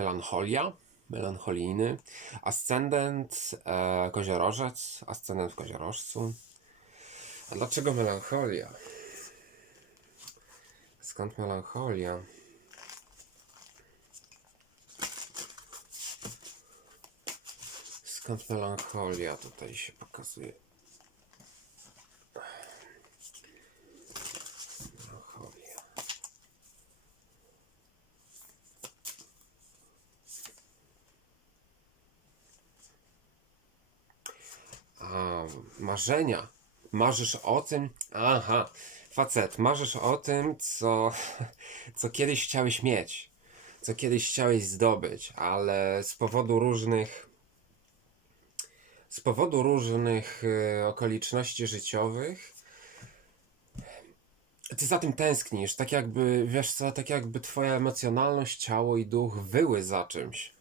melancholia, melancholijny, ascendent e, koziorożec, ascendent w koziorożcu. A dlaczego melancholia? Skąd melancholia? Skąd melancholia tutaj się pokazuje? Marzenia. Marzysz o tym? Aha, facet, marzysz o tym, co, co kiedyś chciałeś mieć, co kiedyś chciałeś zdobyć, ale z powodu różnych z powodu różnych y, okoliczności życiowych ty za tym tęsknisz, tak jakby, wiesz co, tak jakby twoja emocjonalność, ciało i duch wyły za czymś,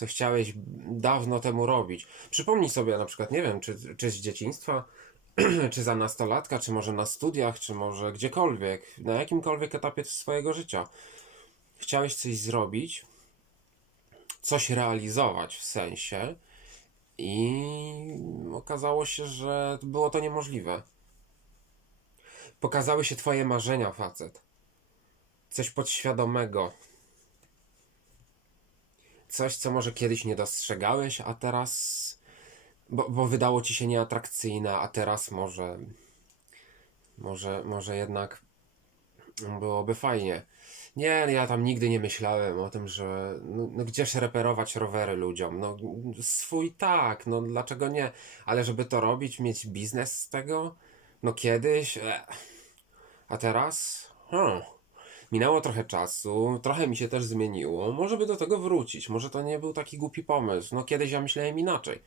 co chciałeś dawno temu robić. Przypomnij sobie na przykład, nie wiem, czy, czy z dzieciństwa, czy za nastolatka, czy może na studiach, czy może gdziekolwiek, na jakimkolwiek etapie swojego życia. Chciałeś coś zrobić, coś realizować w sensie i okazało się, że było to niemożliwe. Pokazały się twoje marzenia, facet. Coś podświadomego. Coś, co może kiedyś nie dostrzegałeś, a teraz. Bo, bo wydało ci się nieatrakcyjne, a teraz może. Może, może jednak byłoby fajnie. Nie, ja tam nigdy nie myślałem o tym, że no, no gdzież reperować rowery ludziom. No swój tak, no dlaczego nie? Ale żeby to robić, mieć biznes z tego? No kiedyś. E. A teraz? Hmm. Minęło trochę czasu, trochę mi się też zmieniło. Może by do tego wrócić. Może to nie był taki głupi pomysł. No kiedyś ja myślałem inaczej.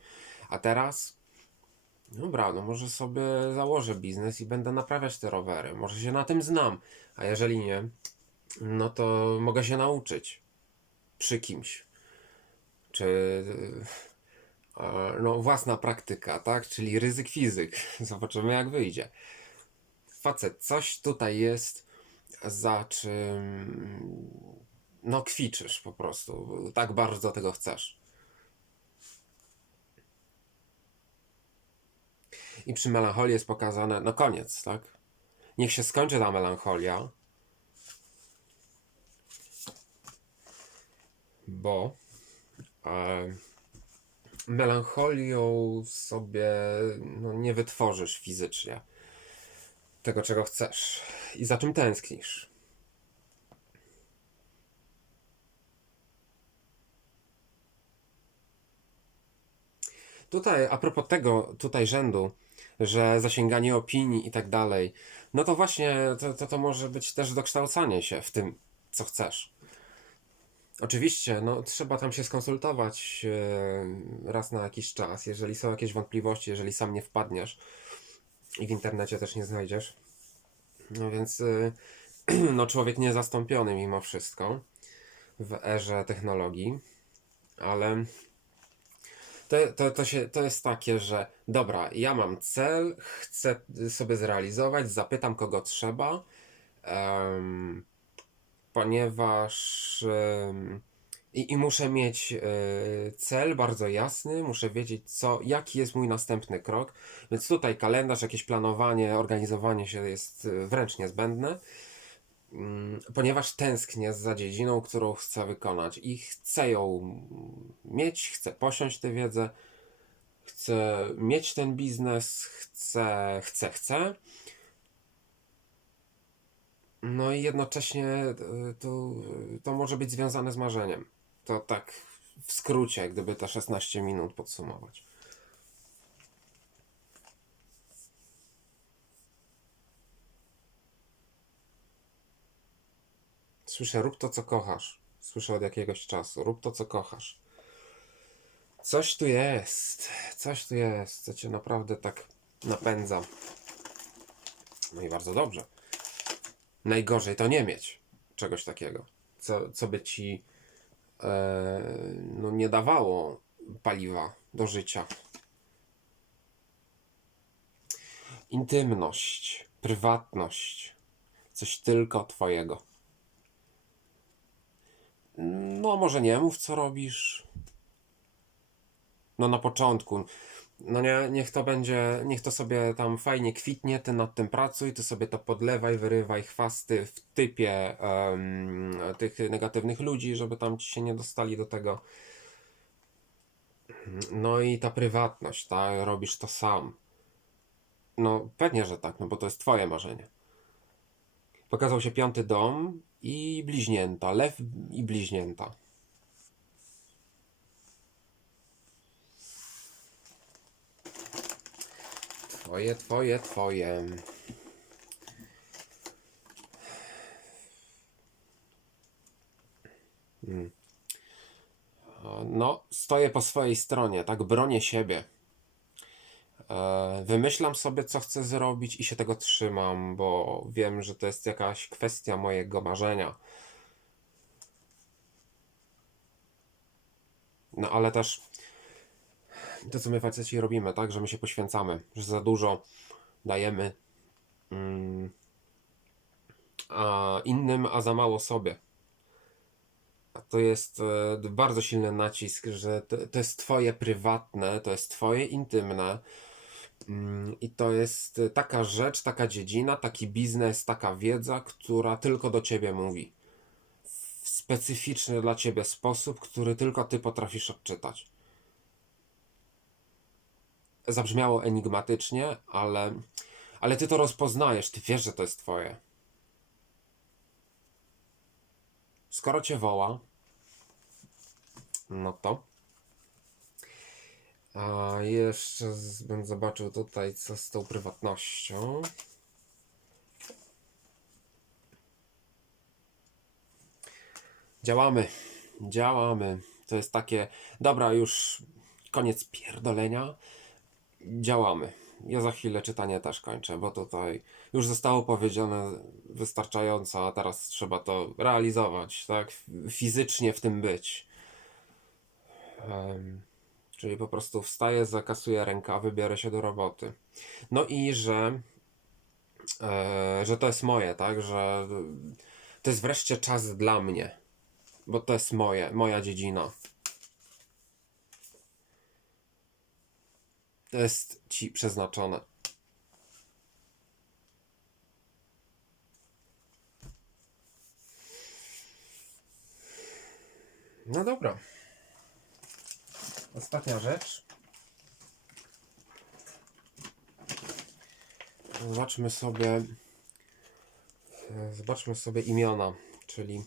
A teraz? Dobra, no może sobie założę biznes i będę naprawiać te rowery. Może się na tym znam. A jeżeli nie, no to mogę się nauczyć. Przy kimś. Czy. e, No, własna praktyka, tak? Czyli ryzyk fizyk. Zobaczymy, jak wyjdzie. Facet, coś tutaj jest, za czym. No, kwiczysz po prostu. Tak bardzo tego chcesz. I przy melancholii jest pokazane, no koniec, tak? Niech się skończy ta melancholia, bo e, melancholią sobie no, nie wytworzysz fizycznie tego, czego chcesz i za czym tęsknisz. Tutaj, a propos tego tutaj rzędu, że zasięganie opinii i tak dalej, no to właśnie to, to, to może być też dokształcanie się w tym, co chcesz. Oczywiście, no trzeba tam się skonsultować e, raz na jakiś czas, jeżeli są jakieś wątpliwości, jeżeli sam nie wpadniesz i w internecie też nie znajdziesz. No więc e, no człowiek niezastąpiony mimo wszystko w erze technologii, ale to, to, to, się, to jest takie, że dobra, ja mam cel, chcę sobie zrealizować, zapytam kogo trzeba, em, ponieważ em, i, i muszę mieć e, cel bardzo jasny, muszę wiedzieć, co, jaki jest mój następny krok. Więc tutaj kalendarz, jakieś planowanie, organizowanie się jest e, wręcz niezbędne, mm, ponieważ tęsknię za dziedziną, którą chcę wykonać i chcę ją mieć, chcę posiąść tę wiedzę, chcę mieć ten biznes, chcę, chcę, chcę. No i jednocześnie e, to, to może być związane z marzeniem. To tak w skrócie, gdyby te 16 minut podsumować. Słyszę, rób to, co kochasz. Słyszę od jakiegoś czasu. Rób to, co kochasz. Coś tu jest. Coś tu jest, co cię naprawdę tak napędza. No i bardzo dobrze. Najgorzej to nie mieć czegoś takiego, co, co by ci no, nie dawało paliwa do życia. Intymność, prywatność, coś tylko Twojego. No, może nie mów, co robisz. No, na początku. No nie, niech to będzie, niech to sobie tam fajnie kwitnie, ty nad tym pracuj, ty sobie to podlewaj, wyrywaj chwasty w typie em, tych negatywnych ludzi, żeby tam ci się nie dostali do tego. No i ta prywatność, tak? Robisz to sam. No pewnie, że tak, no bo to jest twoje marzenie. Pokazał się piąty dom i bliźnięta, lew i bliźnięta. Twoje, twoje, twoje. Hmm. No, stoję po swojej stronie, tak bronię siebie. E, Wymyślam sobie, co chcę zrobić i się tego trzymam, bo wiem, że to jest jakaś kwestia mojego marzenia. No ale też to, co my faceci robimy, tak, że my się poświęcamy, że za dużo dajemy mm, a innym, a za mało sobie. A to jest e, bardzo silny nacisk, że to, to jest twoje prywatne, to jest twoje intymne. Mm, I to jest taka rzecz, taka dziedzina, taki biznes, taka wiedza, która tylko do ciebie mówi. W specyficzny dla ciebie sposób, który tylko ty potrafisz odczytać. Zabrzmiało enigmatycznie, ale, ale ty to rozpoznajesz, ty wiesz, że to jest twoje. Skoro cię woła, no to. A jeszcze bym zobaczył tutaj, co z tą prywatnością. Działamy, działamy. To jest takie, dobra, już koniec pierdolenia. Działamy. Ja za chwilę czytanie też kończę, bo tutaj już zostało powiedziane wystarczająco, a teraz trzeba to realizować, tak? Fizycznie w tym być. Em, czyli po prostu wstaję, zakasuję rękawy, biorę się do roboty. No i że, e, że to jest moje, tak? Że to jest wreszcie czas dla mnie, bo to jest moje, moja dziedzina. Jest ci przeznaczone. No dobra. Ostatnia rzecz. Zobaczmy sobie. Zobaczmy sobie imiona, czyli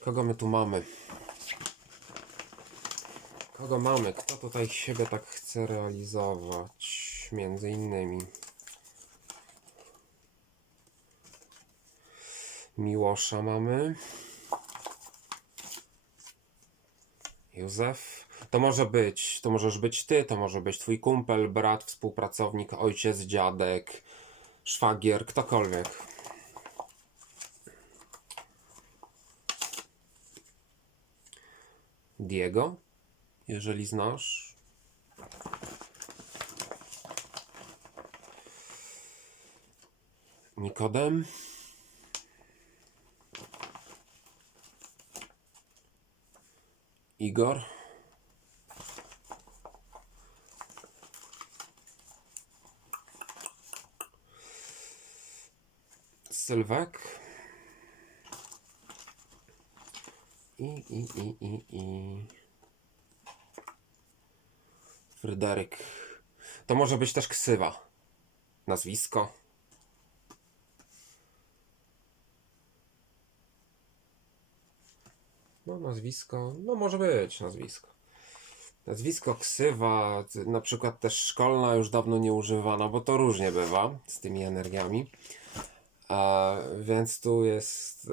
kogo my tu mamy. Kogo mamy? Kto tutaj siebie tak chce realizować? Między innymi. Miłosza mamy. Józef. To może być, to możesz być ty, to może być twój kumpel, brat, współpracownik, ojciec, dziadek, szwagier, ktokolwiek. Diego, jeżeli znasz. Nikodem. Igor. Sylwek. I, i, i, i, i. Fryderyk. To może być też ksywa. Nazwisko. No, nazwisko. No, może być nazwisko. Nazwisko, ksywa, na przykład też szkolna, już dawno nie używana, bo to różnie bywa z tymi energiami. A, więc tu jest e,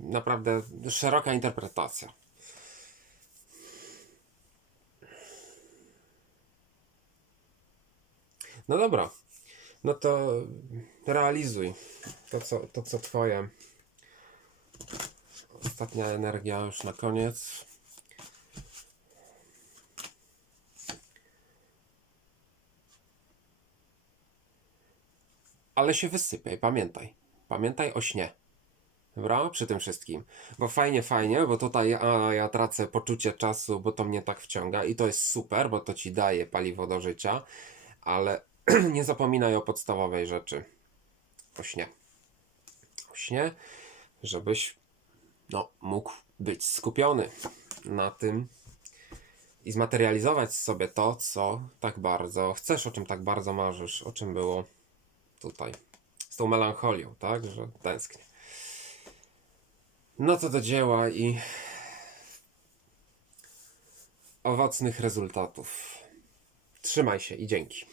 naprawdę szeroka interpretacja. No dobra, no to realizuj to, co, to, co twoje. Ostatnia energia już na koniec. Ale się wysypiaj, pamiętaj. Pamiętaj o śnie. Dobra, przy tym wszystkim. Bo fajnie, fajnie, bo tutaj a, ja tracę poczucie czasu, bo to mnie tak wciąga i to jest super, bo to ci daje paliwo do życia, ale nie zapominaj o podstawowej rzeczy. O śnie. O śnie, żebyś no, mógł być skupiony na tym i zmaterializować sobie to, co tak bardzo chcesz, o czym tak bardzo marzysz, o czym było tutaj. Z tą melancholią, tak, że tęsknię. No to do dzieła i owocnych rezultatów. Trzymaj się i dzięki.